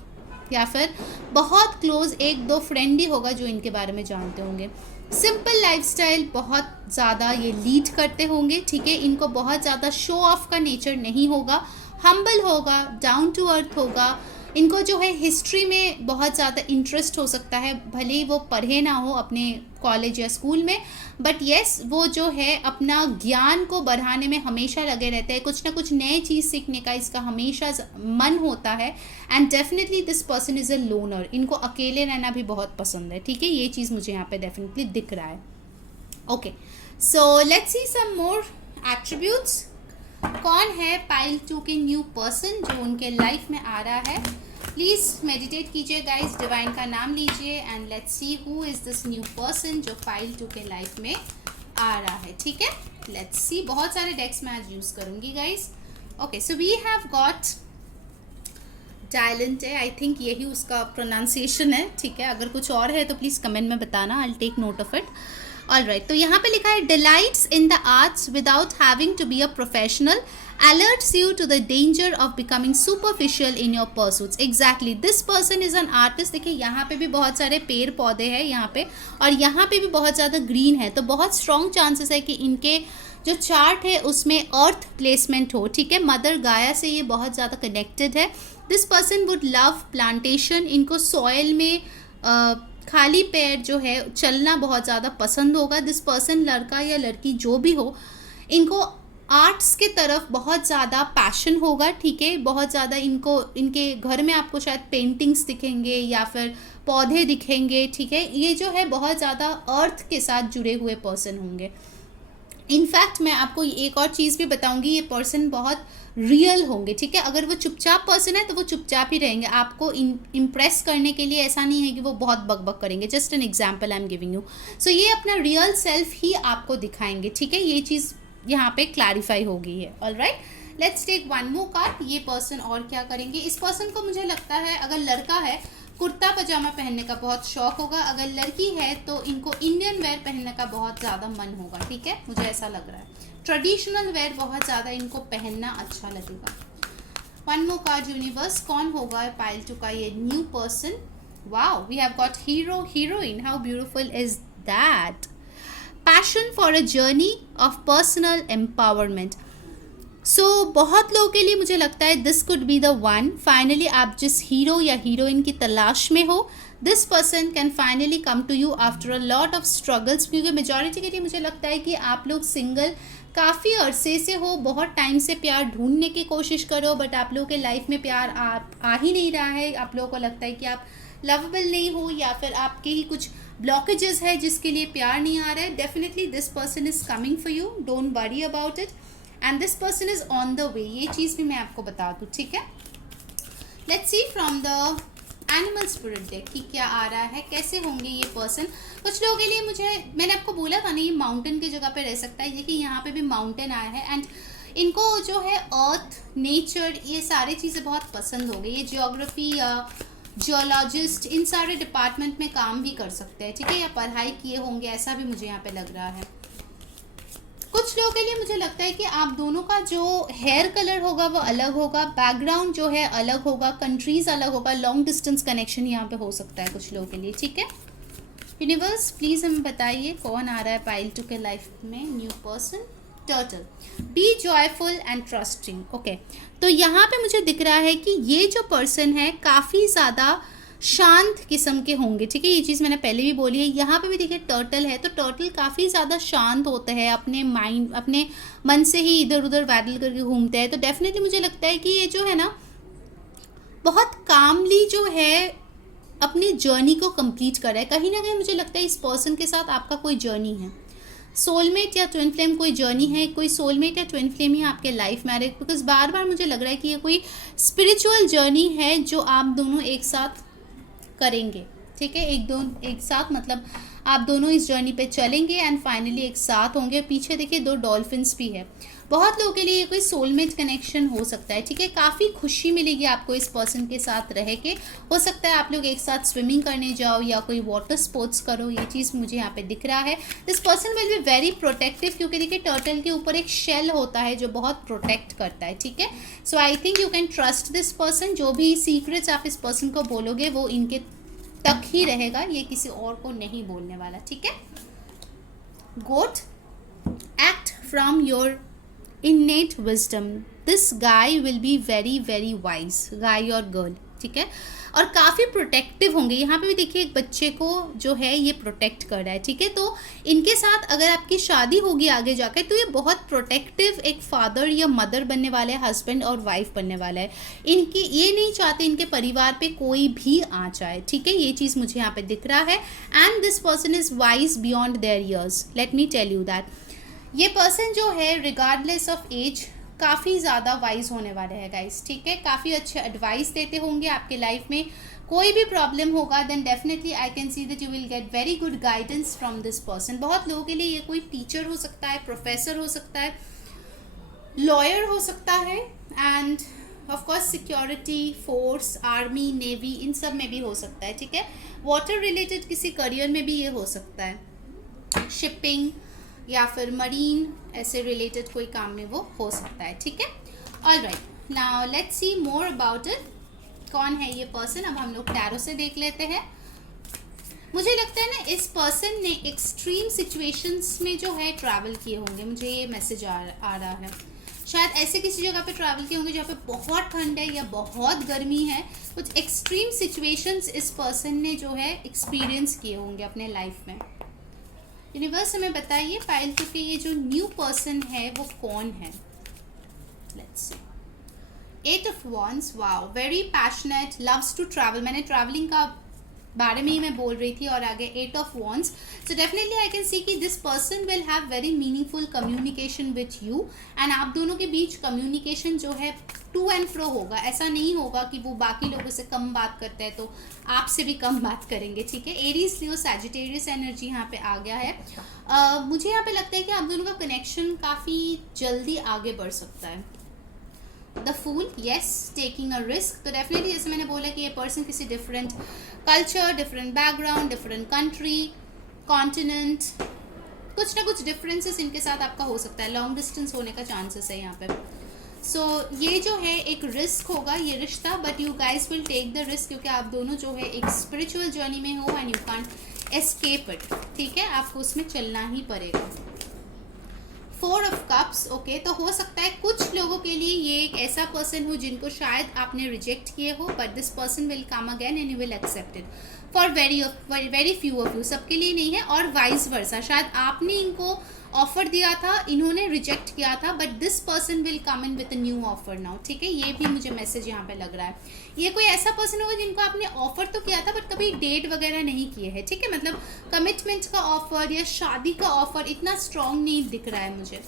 या फिर बहुत क्लोज 1-2 फ्रेंड ही होगा जो इनके बारे में जानते होंगे। सिंपल लाइफस्टाइल बहुत ज़्यादा ये लीड करते होंगे, ठीक है। इनको बहुत ज़्यादा शो ऑफ का नेचर नहीं होगा, हम्बल होगा, डाउन टू अर्थ होगा। इनको जो है हिस्ट्री में बहुत ज़्यादा इंटरेस्ट हो सकता है, भले ही वो पढ़े ना हो अपने कॉलेज या स्कूल में, बट येस वो जो है अपना ज्ञान को बढ़ाने में हमेशा लगे रहते हैं। कुछ ना कुछ नए चीज़ सीखने का इसका हमेशा मन होता है। And definitely this person is a loner. इनको अकेले रहना भी बहुत पसंद है, ठीक है। ये चीज़ मुझे यहाँ पे डेफिनेटली दिख रहा है। Okay, so let's see some more attributes. कौन है पाइल 2 के न्यू पर्सन जो उनके लाइफ में आ रहा है। प्लीज़ मेडिटेट कीजिए गाइस, डिवाइन का नाम लीजिए, and let's see who is this new person जो पाइल 2 के लाइफ में आ रहा है, ठीक है। लेट्स सी, बहुत सारे डेक्स मैं आज यूज़ करूँगी guys. Okay, so we have got डायलेंट है, आई थिंक यही उसका प्रोनाउंसिएशन है, ठीक है। अगर कुछ और है तो प्लीज़ कमेंट में बताना, I take note of it. Alright, तो यहाँ पे लिखा है delights in the arts without having to be a professional, alerts you to the danger of becoming superficial in your pursuits. Exactly, this person is an artist. देखिए यहाँ पे भी बहुत सारे पेड़ पौधे हैं यहाँ पे, और यहाँ पे भी बहुत ज़्यादा ग्रीन है, तो बहुत स्ट्रॉन्ग चांसेस है कि इनके जो चार्ट है उसमें अर्थ प्लेसमेंट हो, ठीक है। मदर गाया से ये बहुत ज़्यादा कनेक्टेड है। This person would love plantation. इनको सॉयल में खाली पैर जो है चलना बहुत ज़्यादा पसंद होगा। दिस पर्सन, लड़का या लड़की जो भी हो, इनको आर्ट्स के तरफ बहुत ज़्यादा पैशन होगा, ठीक है। बहुत ज़्यादा इनके घर में आपको शायद पेंटिंग्स दिखेंगे या फिर पौधे दिखेंगे, ठीक है। ये जो है बहुत ज़्यादा अर्थ के साथ जुड़े हुए पर्सन होंगे। इनफैक्ट मैं आपको एक और चीज़ भी बताऊंगी, ये पर्सन बहुत रियल होंगे, ठीक है। अगर वो चुपचाप पर्सन है तो वो चुपचाप ही रहेंगे, आपको इम्प्रेस करने के लिए ऐसा नहीं है कि वो बहुत बकबक करेंगे। Just an example I am giving you. So ये अपना रियल सेल्फ ही आपको दिखाएंगे, ठीक है। ये चीज़ यहाँ पे क्लैरिफाई हो गई है। Alright, let's take one more card. ये पर्सन और क्या करेंगे। इस पर्सन को मुझे लगता है अगर लड़का है कुर्ता पजामा पहनने का बहुत शौक होगा, अगर लड़की है तो इनको इंडियन वेयर पहनने का बहुत ज़्यादा मन होगा, ठीक है। मुझे ऐसा लग रहा है ट्रेडिशनल वेयर बहुत ज़्यादा इनको पहनना अच्छा लगेगा। वन मोर कार्ड यूनिवर्स, कौन होगा पाइल 2 का ये new person. Wow, we have got hero heroine, how beautiful is that. Passion for a journey of personal empowerment. So बहुत लोगों के लिए मुझे लगता है this could be the one. Finally आप जिस हीरो या हीरोइन की तलाश में हो, this person can finally come to you after a lot of struggles. क्योंकि मेजॉरिटी के लिए मुझे लगता है कि आप लोग सिंगल काफ़ी अरसे से हो, बहुत टाइम से प्यार ढूंढने की कोशिश करो, बट आप लोगों के लाइफ में प्यार आ ही नहीं रहा है। आप लोगों को लगता है कि आप लवेबल नहीं हो, या फिर आपके ही कुछ ब्लॉकेजेस है जिसके लिए प्यार नहीं आ रहा है। Definitely this person is coming for you, don't worry about it, and this person is on the way. ये चीज़ भी मैं आपको बता दूँ, ठीक है। Let's see from the animal spirit deck कि क्या आ रहा है, कैसे होंगे ये पर्सन। कुछ लोगों के लिए, मैंने आपको बोला था ना, ये माउंटेन की जगह पे रह सकता है। देखिए यहाँ पे भी माउंटेन आया है, एंड इनको जो है अर्थ, नेचर, ये सारी चीज़ें बहुत पसंद हो गई। ये जियोग्राफी या जियोलॉजिस्ट, इन सारे डिपार्टमेंट में काम भी कर सकते हैं, ठीक है, या पढ़ाई किए होंगे, ऐसा भी मुझे यहाँ पे लग रहा है। कुछ लोगों के लिए मुझे लगता है कि आप दोनों का जो हेयर कलर होगा वो अलग होगा, बैकग्राउंड जो है अलग होगा, कंट्रीज अलग होगा, लॉन्ग डिस्टेंस कनेक्शन यहाँ पे हो सकता है कुछ लोगों के लिए, ठीक है। यूनिवर्स प्लीज़ हमें बताइए कौन आ रहा है पाइल 2 के लाइफ में। New person, turtle, be joyful and trusting. Okay, तो यहाँ पे मुझे दिख रहा है कि ये जो पर्सन है काफ़ी ज़्यादा शांत किस्म के होंगे, ठीक है। ये चीज़ मैंने पहले भी बोली है। यहाँ पे भी देखिए टर्टल है, तो टर्टल काफ़ी ज़्यादा शांत होते हैं, अपने माइंड, अपने मन से ही इधर उधर वैडल करके घूमते हैं। तो डेफिनेटली मुझे लगता है कि ये जो है ना, बहुत कामली जो है अपनी जर्नी को कंप्लीट कर रहा है। कहीं ना कहीं मुझे लगता है इस पर्सन के साथ आपका कोई जर्नी है, सोलमेट या ट्विन फ्लेम कोई जर्नी है, कोई सोलमेट या ट्विन फ्लेम ही आपके लाइफ में आ रहे हैं। बिकॉज बार बार मुझे लग रहा है कि ये कोई स्पिरिचुअल जर्नी है जो आप दोनों एक साथ करेंगे, ठीक है। एक साथ मतलब आप दोनों इस जर्नी पे चलेंगे एंड फाइनली एक साथ होंगे। पीछे देखिए 2 डॉल्फिन्स भी है। बहुत लोगों के लिए ये कोई सोलमेट कनेक्शन हो सकता है, ठीक है। काफ़ी खुशी मिलेगी आपको इस पर्सन के साथ रह के। हो सकता है आप लोग एक साथ स्विमिंग करने जाओ या कोई वाटर स्पोर्ट्स करो, ये चीज़ मुझे यहाँ पे दिख रहा है। This person will be very protective, क्योंकि देखिए टर्टल के ऊपर एक शेल होता है जो बहुत प्रोटेक्ट करता है, ठीक है। So I think you can trust this person. जो भी सीक्रेट्स आप इस पर्सन को बोलोगे वो इनके तक ही रहेगा, ये किसी और को नहीं बोलने वाला, ठीक है। Got, act from your innate wisdom. This guy will be very very wise, guy और girl, ठीक है। और काफ़ी प्रोटेक्टिव होंगे। यहाँ पे भी देखिए एक बच्चे को जो है ये प्रोटेक्ट कर रहा है, ठीक है। तो इनके साथ अगर आपकी शादी होगी आगे जाकर, तो ये बहुत प्रोटेक्टिव एक फादर या मदर बनने वाले हैं, हस्बैंड और वाइफ बनने वाला है। इनकी ये नहीं चाहते इनके परिवार पे कोई भी आ जाए, ठीक है। ये चीज़ मुझे यहाँ पे दिख रहा है। And this person is wise beyond their years, let me tell you that. ये पर्सन जो है रिगार्डलेस ऑफ एज काफ़ी ज़्यादा वाइज होने वाले हैं गाइस, ठीक है। काफ़ी अच्छे एडवाइस देते होंगे आपके लाइफ में। कोई भी प्रॉब्लम होगा then definitely I can see that you will get very good guidance from this person. बहुत लोगों के लिए ये कोई टीचर हो सकता है, प्रोफेसर हो सकता है, लॉयर हो सकता है, and of course security force, army, navy, इन सब में भी हो सकता है, ठीक है। वाटर रिलेटेड किसी करियर में भी ये हो सकता है, शिपिंग या फिर मरीन, ऐसे रिलेटेड कोई काम में वो हो सकता है, ठीक है। Alright, now let's C more about it. कौन है ये पर्सन, अब हम लोग टैरो से देख लेते हैं। मुझे लगता है ना इस पर्सन ने एक्सट्रीम सिचुएशंस में जो है ट्रैवल किए होंगे, मुझे ये मैसेज आ रहा है। शायद ऐसे किसी जगह पे ट्रैवल किए होंगे जहाँ पे बहुत ठंड है या बहुत गर्मी है। कुछ एक्सट्रीम सिचुएशंस इस पर्सन ने जो है एक्सपीरियंस किए होंगे अपने लाइफ में। यूनिवर्स हमें बताइए पाइल 2 के ये जो न्यू पर्सन है वो कौन है। Let's see, 8 of wands, wow, very passionate, loves to travel. मैंने ट्रैवलिंग का बारे में ही मैं बोल रही थी, और आगे 8 of wands. So definitely I can see कि this person will have very meaningful communication with you, and आप दोनों के बीच कम्युनिकेशन जो है टू एंड फ्रो होगा। ऐसा नहीं होगा कि वो बाकी लोगों से कम बात करते हैं तो आपसे भी कम बात करेंगे, ठीक है। एरीज, लियो, सैजिटेरियस एनर्जी यहाँ पे आ गया है। मुझे यहाँ पे लगता है कि आप दोनों का कनेक्शन काफ़ी जल्दी आगे बढ़ सकता है। The fool, yes, taking a risk. तो डेफिनेटली जैसे मैंने बोला कि ये पर्सन किसी different culture, different background, different country, continent, कुछ ना कुछ डिफरेंसेस इनके साथ आपका हो सकता है। लॉन्ग डिस्टेंस होने का चांसेस है यहाँ पे। सो ये जो है एक रिस्क होगा ये रिश्ता, but you guys will take the risk, क्योंकि आप दोनों जो है एक स्पिरिचुअल जर्नी में हो and you can't escape it, ठीक है। आपको उसमें चलना ही पड़ेगा। 4 ऑफ कप्स, ओके। तो हो सकता है कुछ लोगों के लिए ये एक ऐसा पर्सन हो जिनको शायद आपने रिजेक्ट किए हो, but this person will come again and you will accept it. For very few of you, सबके लिए नहीं है, और वाइस वर्सा। शायद आपने इनको ऑफर दिया था, इन्होंने रिजेक्ट किया था, but this person will come in with a new offer now, ठीक है। ये भी मुझे मैसेज यहाँ पे लग रहा है। ये कोई ऐसा पर्सन होगा जिनको आपने ऑफर तो किया था बट कभी डेट वगैरह नहीं किए हैं, ठीक है। मतलब कमिटमेंट का ऑफर या शादी का ऑफर इतना स्ट्रांग नहीं दिख रहा है मुझे।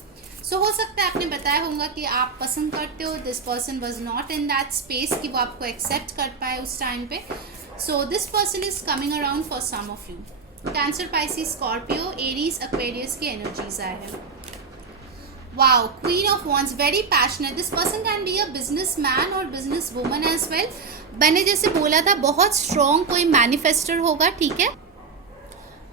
सो हो सकता है आपने बताया होगा कि आप पसंद करते हो, this person was not in that space कि वो आपको एक्सेप्ट कर पाए उस टाइम पे। So this person is coming around for some of you. Cancer, Pisces, Scorpio, Aries, Aquarius की एनर्जीज आए हैं। Wow, queen of wands, very passionate. This person can be a business man और business woman as well. मैंने जैसे बोला था बहुत strong कोई मैनिफेस्टर होगा, ठीक है।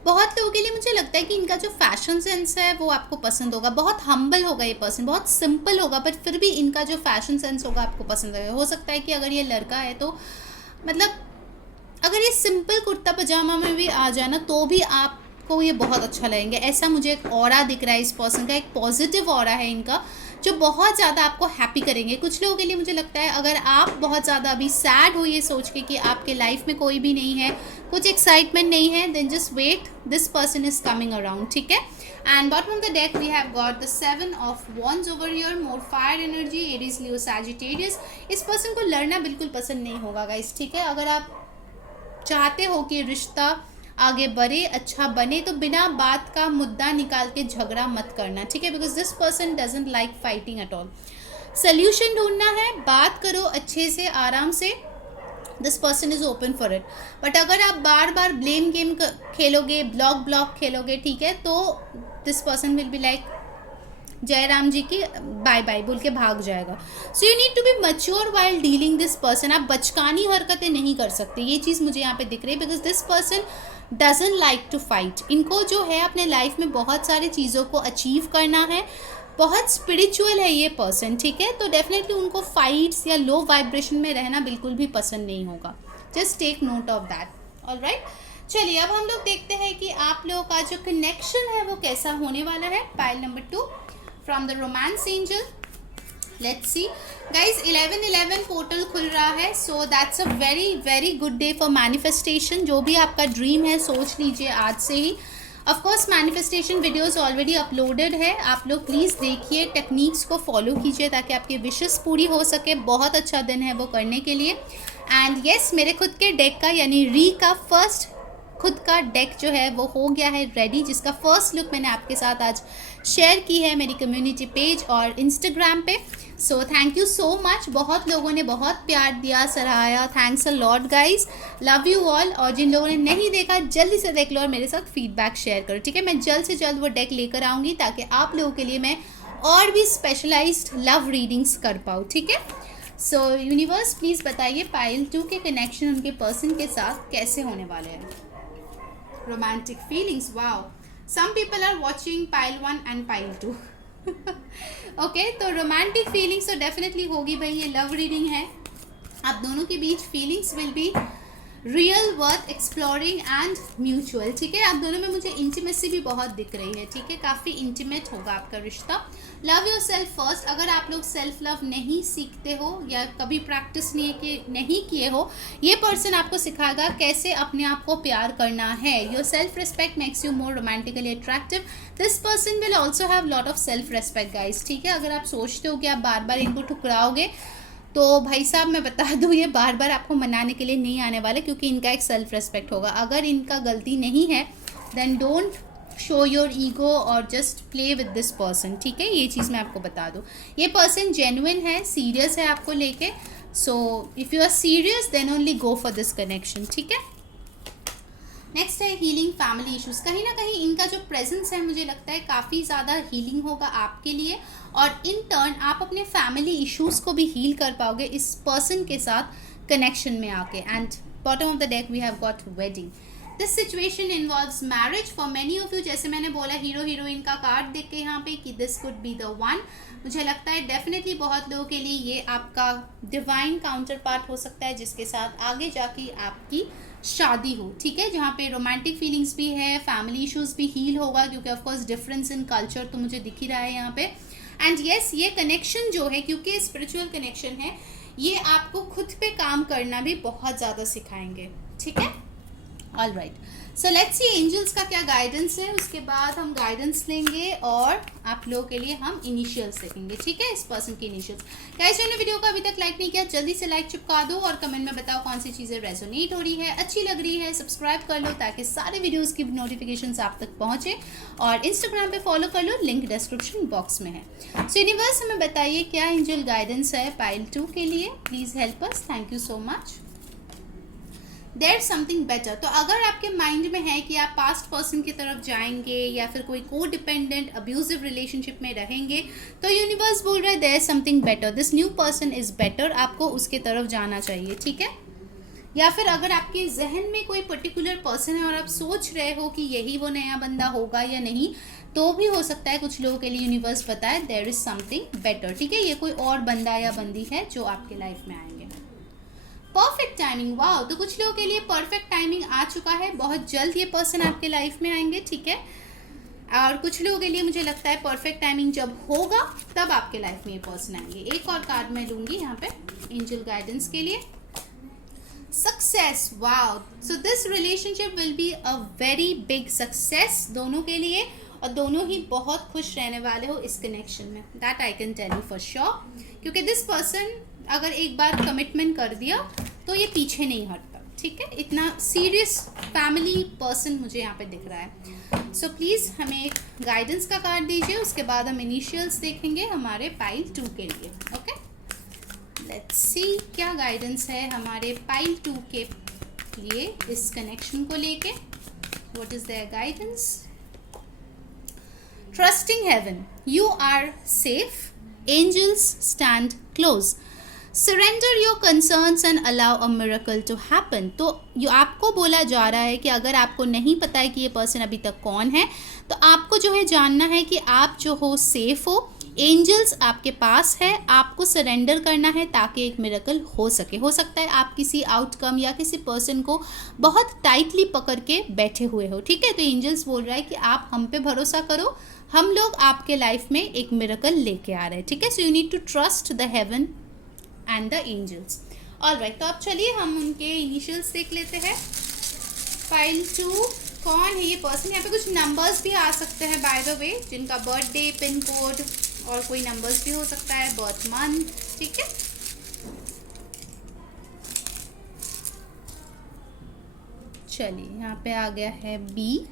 बहुत लोगों के लिए मुझे लगता है कि इनका जो फैशन सेंस है वो आपको पसंद होगा। बहुत हम्बल होगा ये पर्सन, बहुत सिंपल होगा, बट फिर भी इनका जो फैशन सेंस होगा आपको पसंद आएगा। हो सकता है कि अगर ये लड़का है तो मतलब अगर ये सिंपल कुर्ता पजामा में भी आ जाए ना तो भी आपको ये बहुत अच्छा लगेंगे। ऐसा मुझे एक ऑरा दिख रहा है इस पर्सन का, एक पॉजिटिव ऑरा है इनका जो बहुत ज़्यादा आपको हैप्पी करेंगे। कुछ लोगों के लिए मुझे लगता है अगर आप बहुत ज़्यादा अभी सैड हो ये सोच के कि आपके लाइफ में कोई भी नहीं है, कुछ एक्साइटमेंट नहीं है, then just wait, this person is coming around, ठीक है। And bottom of the deck we have got the 7 of wands over here, more fire energy, Aries, Leo, Sagittarius. इस पर्सन को लड़ना बिल्कुल पसंद नहीं होगा गाइस, ठीक है। अगर आप चाहते हो कि रिश्ता आगे बढ़े, अच्छा बने, तो बिना बात का मुद्दा निकाल के झगड़ा मत करना, ठीक है। Because this person doesn't like fighting at all. Solution ढूंढना है, बात करो अच्छे से, आराम से, this person is open for it. But अगर आप बार बार ब्लेम गेम खेलोगे, ब्लॉक खेलोगे, ठीक है, तो this person will be like Jairam ji की बाय बाय बोल के भाग जाएगा। So you need to be mature while dealing this person. आप बचकानी हरकतें नहीं कर सकते, ये चीज़ मुझे यहाँ पे दिख रही है। Because this person doesn't like to fight. इनको जो है अपने लाइफ में बहुत सारी चीज़ों को अचीव करना है, बहुत स्पिरिचुअल है ये पर्सन, ठीक है। तो डेफिनेटली उनको फाइट्स या लो वाइब्रेशन में रहना बिल्कुल भी पसंद नहीं होगा। Just take note of that. Alright, चलिए अब हम लोग देखते हैं कि आप लोगों का जो कनेक्शन है वो कैसा होने वाला है। Pile number 2 from the romance angel. Let's see guys, 11-11 portal खुल रहा है, so that's a very very good day for manifestation. जो भी आपका ड्रीम है सोच लीजिए आज से ही। Of course manifestation videos already uploaded है, आप लोग प्लीज़ देखिए, टेक्निक्स को फॉलो कीजिए ताकि आपकी विशेस पूरी हो सके। बहुत अच्छा दिन है वो करने के लिए। एंड येस, मेरे खुद के डेक का यानी री का फर्स्ट खुद का डेक जो है वो हो गया है रेडी, जिसका फर्स्ट लुक मैंने आपके साथ आज शेयर की है मेरी कम्युनिटी पेज और इंस्टाग्राम पे। So thank you so much, बहुत लोगों ने बहुत प्यार दिया, सराहाया, thanks a lot guys, love you all. और जिन लोगों ने नहीं देखा जल्दी से देख लो और मेरे साथ फीडबैक शेयर करो, ठीक है। मैं जल्द से जल्द वो डेक लेकर आऊँगी ताकि आप लोगों के लिए मैं और भी स्पेशलाइज्ड लव रीडिंग्स कर पाऊँ, ठीक है। सो यूनिवर्स प्लीज़ बताइए पाइल 2 के कनेक्शन उनके पर्सन के साथ कैसे होने वाले हैं। Romantic feelings, wow, some people are watching pile 1 and pile 2 ओके, तो रोमांटिक फीलिंग्स तो डेफिनेटली होगी भाई, ये लव रीडिंग है। आप दोनों के बीच feelings will be real, worth exploring and mutual, ठीक है। आप दोनों में मुझे इंटीमेसी भी बहुत दिख रही है, ठीक है। काफ़ी इंटीमेट होगा आपका रिश्ता। Love your self first. अगर आप लोग सेल्फ लव नहीं सीखते हो या कभी प्रैक्टिस नहीं किए हो, ये पर्सन आपको सिखाएगा कैसे अपने आप को प्यार करना है। Your self respect makes you more romantically attractive. This person will also have lot of self respect guys, ठीक है। अगर आप सोचते हो कि आप बार बार इनको ठुकराओगे तो भाई साहब मैं बता दूँ ये बार बार आपको मनाने के लिए नहीं आने वाले, क्योंकि इनका एक सेल्फ रेस्पेक्ट होगा। अगर इनका गलती नहीं है then don't show your ego और just play with this person, ठीक है। ये चीज़ मैं आपको बता दूँ, ये पर्सन जेन्युइन है, सीरियस है आपको लेके। So if you are serious then only go for this connection, ठीक है। नेक्स्ट है हीलिंग फैमिली इश्यूज़। कहीं ना कहीं इनका जो प्रेजेंस है मुझे लगता है काफ़ी ज़्यादा हीलिंग होगा आपके लिए, और इन टर्न आप अपने फैमिली इश्यूज़ को भी हील कर पाओगे इस पर्सन के साथ कनेक्शन में आके। And bottom of the deck we have got wedding. This situation involves marriage for many of you. जैसे मैंने बोला हीरो हीरोइन का कार्ड देख के यहाँ पे कि this could be the one. मुझे लगता है डेफिनेटली बहुत लोगों के लिए ये आपका डिवाइन काउंटर पार्ट हो सकता है जिसके साथ आगे जाके आपकी शादी हो, ठीक है। जहाँ पे रोमांटिक फीलिंग्स भी है, फैमिली इश्यूज भी हील होगा, क्योंकि of course difference in culture तो मुझे दिख ही रहा है यहाँ पे। एंड येस, ये कनेक्शन जो है, क्योंकि स्पिरिचुअल कनेक्शन है, ये आपको खुद पे काम करना भी बहुत ज़्यादा सिखाएंगे, ठीक है। All right, so let's see angels का क्या गाइडेंस है, उसके बाद हम गाइडेंस लेंगे और आप लोगों के लिए हम इनिशियल्स देखेंगे, ठीक है, इस पर्सन के इनिशियल्स। गाइस, जो वीडियो को अभी तक लाइक नहीं किया जल्दी से लाइक चिपका दो और कमेंट में बताओ कौन सी चीज़ें रेजोनेट हो रही है, अच्छी लग रही है, सब्सक्राइब कर लो ताकि सारे वीडियोज़ की नोटिफिकेशन आप तक पहुँचे, और इंस्टाग्राम पे फॉलो कर लो, लिंक डिस्क्रिप्शन बॉक्स में है। सो यूनिवर्स हमें बताइए क्या एंजल गाइडेंस है पाइल 2 के लिए, please help us, thank you so much. There something better, तो अगर आपके माइंड में है कि आप पास्ट पर्सन की तरफ जाएंगे या फिर कोई को डिपेंडेंट अब्यूजिव रिलेशनशिप में रहेंगे, तो यूनिवर्स बोल रहा है there something better, this new person is better, आपको उसके तरफ जाना चाहिए, ठीक है। या फिर अगर आपके जहन में कोई पर्टिकुलर पर्सन है और आप सोच रहे हो कि यही वो नया बंदा होगा या नहीं, तो भी हो सकता है कुछ लोगों के लिए यूनिवर्स बताए देयर इज समथिंग बेटर, ठीक है, ये कोई और बंदा या बंदी है जो आपके लाइफ में आएंगे। परफेक्ट टाइमिंग, वाह, तो कुछ लोगों के लिए परफेक्ट टाइमिंग आ चुका है, बहुत जल्द ये पर्सन आपके लाइफ में आएंगे, ठीक है। और कुछ लोगों के लिए मुझे लगता है परफेक्ट टाइमिंग जब होगा तब आपके लाइफ में ये पर्सन आएंगे। एक और कार्ड मैं लूंगी यहाँ पे एंजल गाइडेंस के लिए। Success, wow, so this relationship will be a very big success दोनों के लिए, और दोनों ही बहुत खुश रहने वाले हो इस कनेक्शन में, that I can tell you for sure, क्योंकि दिस पर्सन अगर एक बार कमिटमेंट कर दिया तो ये पीछे नहीं हटता, ठीक है, इतना सीरियस फैमिली पर्सन मुझे यहाँ पे दिख रहा है। सो प्लीज़ हमें एक गाइडेंस का कार्ड दीजिए, उसके बाद हम इनिशियल्स देखेंगे हमारे पाइल 2 के लिए, ओके। लेट्स सी क्या गाइडेंस है हमारे पाइल 2 के लिए इस कनेक्शन को लेके, what is their guidance. Trusting heaven, you are safe, angels stand close, surrender your concerns and allow a miracle to happen. तो जो आपको बोला जा रहा है कि अगर आपको नहीं पता है कि ये पर्सन अभी तक कौन है, तो आपको जो है जानना है कि आप जो हो सेफ हो, एंजल्स आपके पास है, आपको सरेंडर करना है ताकि एक मिरेकल हो सके। हो सकता है आप किसी आउटकम या किसी पर्सन को बहुत टाइटली पकड़ के बैठे हुए हो, ठीक है, तो एंजल्स बोल रहा है कि आप हम पे भरोसा करो, हम लोग आपके लाइफ में एक मिरेकल लेके आ रहे हैं, ठीक है। So you need to trust the heaven and the angels, all right. तो अब चलिए हम उनके इनिशियल्स देख लेते हैं। पाइल 2, कौन है ये पर्सन, यहाँ पे कुछ नंबर्स भी आ सकते हैं बाय द वे, जिनका बर्थडे, पिन कोड और कोई नंबर्स भी हो सकता है, बर्थ मंथ, ठीक है। चलिए यहाँ पे आ गया है BM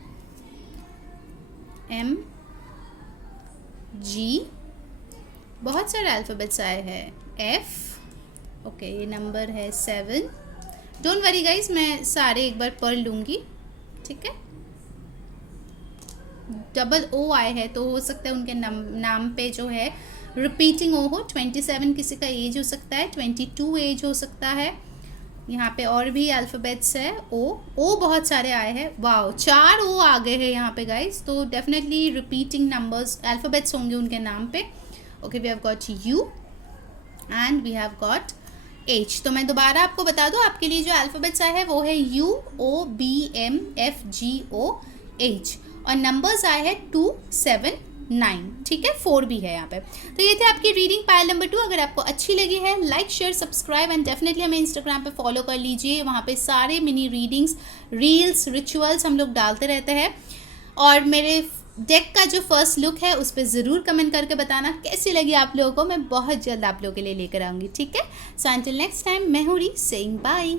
G, बहुत सारे अल्फ़ाबेट्स आए हैं, F, ओके, ये नंबर है 7। डोंट वरी गाइज, मैं सारे एक बार पढ़ लूँगी, ठीक है। डबल O आए हैं तो हो सकता है उनके नाम पे जो है रिपीटिंग O हो। 27 किसी का एज हो सकता है, 22 एज हो सकता है, यहाँ पे और भी अल्फ़ाबेट्स है, O बहुत सारे आए हैं, वाओ, 4 O आ गए हैं यहाँ पे गाइज, तो डेफिनेटली रिपीटिंग नंबर्स अल्फ़ाबेट्स होंगे उनके नाम पे, okay. We have got U and we have got H। तो मैं दोबारा आपको बता दूँ, आपके लिए जो अल्फ़ाबेट्स आए हैं वो है U O B M F G O H, और नंबर्स आए हैं 2 7 9, ठीक है, 4 भी है यहाँ पे। तो ये थे आपकी रीडिंग पाइल नंबर 2। अगर आपको अच्छी लगी है, like share subscribe and definitely हमें इंस्टाग्राम पे फॉलो कर लीजिए, वहाँ पे सारे मिनी रीडिंग्स, रील्स, रिचुअल्स हम लोग डालते रहते हैं। और मेरे डेक का जो फर्स्ट लुक है उस पर ज़रूर कमेंट करके बताना कैसी लगी आप लोगों को, मैं बहुत जल्द आप लोगों के लिए लेकर आऊँगी, ठीक है। सो अंटिल नेक्स्ट टाइम, मैं हूँ री सेइंग बाय।